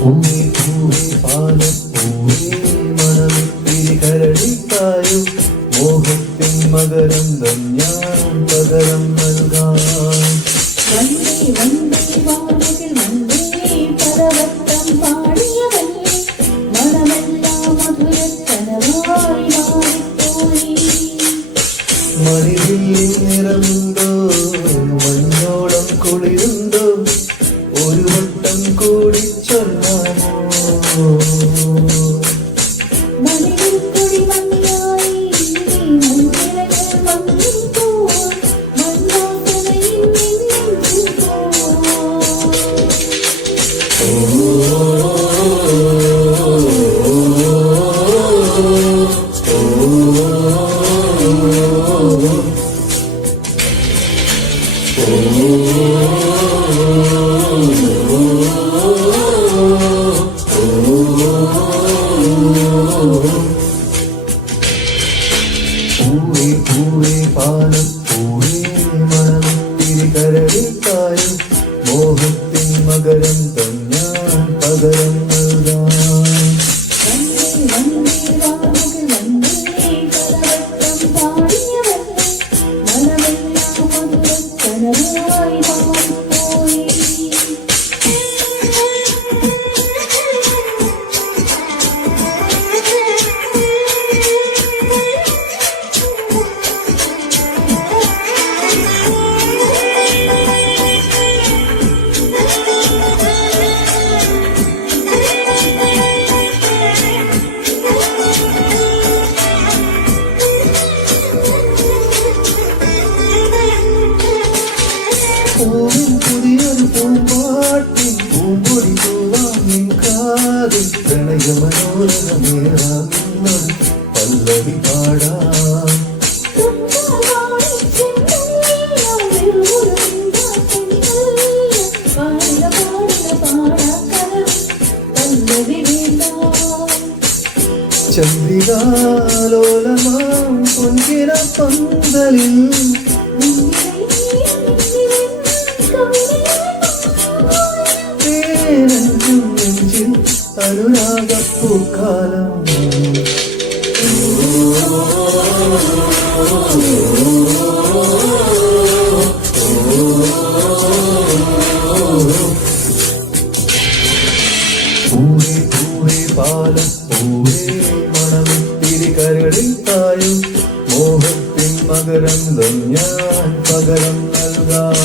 പൂവേ പൂവേ പാലപ്പൂവേ മണമിത്തിരി കരളിക്കായും മോഹത്തിൻ മകരന്തം ഞാൻ പകരം നൽകാം. വന്ദേ വന്ദേ വാനകിൽ വന്ദേ പദവട്ടം പാടിയവല്ലേ മനമെല്ലാം മധുരക്കനവായി മാറിപ്പോയി. മണിവില്ലിൻ നിറമുണ്ടോ മഞ്ഞോളം കുളിരുണ്ടോ ഒരു വട്ടം കൂടി ചൊല്ലാമോ. മണിവിൽ കൊടി മണിയായി മൺനിഴലിൽ മങ്ങിപ്പോ മൺവാസനയിൽ നിന്നിപ്പോ. പൂവേ പൂവേ പാലപ്പൂവേ മണമിത്തിരി കരളിക്കായും മോഹത്തിൻ മകരന്തം ഞാൻ പകരം നൽകാം. വന്ദേ വന്ദേ വാനകിൽ വന്ദേ പദവട്ടം പാടിയവല്ലേ മനമെല്ലാം മധുരക്കനവായി മാറിപ്പോയി. പൂവിൻ പുതിയൊരു പൂമ്പാട്ടിൻ പൂമ്പൊടി തൂവാൻ നിൻ കാതിൽ പ്രണയമനോരമേറാം നിന്നൊരു പല്ലവി പാടാം. ചന്ദ്രികാലോലമാം പൊൻകിര പന്തലിൽ തേനഞ്ചും നെഞ്ചിൽ അനുരാഗപ്പൂക്കാലം. പൂവേ പൂവേ പാലപ്പൂവേ മണമിത്തിരി കരളിക്കായും മോഹത്തിൻ മകരന്തം ഞാൻ പകരം നൽകാം.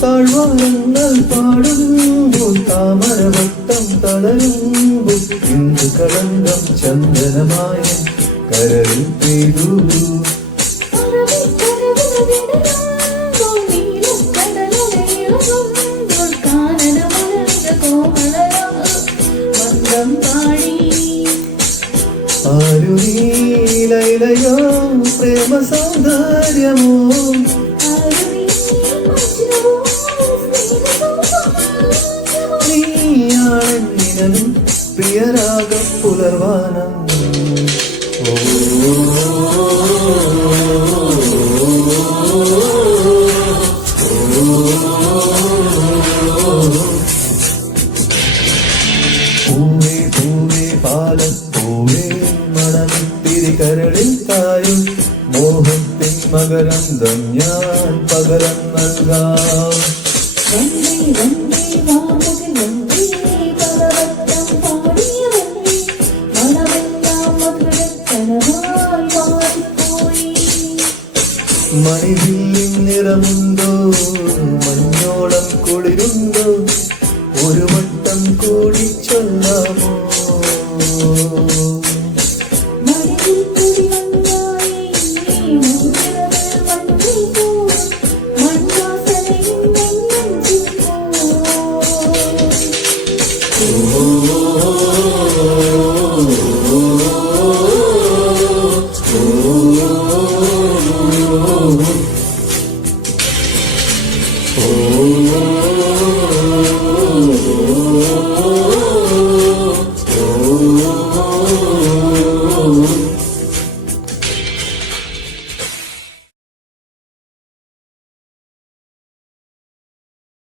താഴ്വാരങ്ങൾ പാടുമ്പോൾ താമരവട്ടം തളരുമ്പോൾ ഇന്ദു കളങ്കം ചന്ദനമായ കരളിൽ പെയ്തു. ആരു നീലയോ പ്രേമ സൗന്ദര്യമോ നീയാണെന്നിനും പ്രിയരാഗ പുലർവാനം. പൂവേ പൂവേ പാലപ്പൂവേ മണമിത്തിരി കരളിക്കായും മോഹത്തിൻ മകരന്തം ഞാൻ പകരം നൽകാം. വന്ദേ വന്ദേ വാനകിൽ വന്ദേ പദവട്ടം പാടിയവല്ലേ മനമെല്ലാം മധുരക്കനവായി മാറിപ്പോയി. മണിവില്ലിൻ നിറമുണ്ടോ മഞ്ഞോളം കുളിരുണ്ടോ ഒരു വട്ടം കൂടി ചൊല്ലാമോ.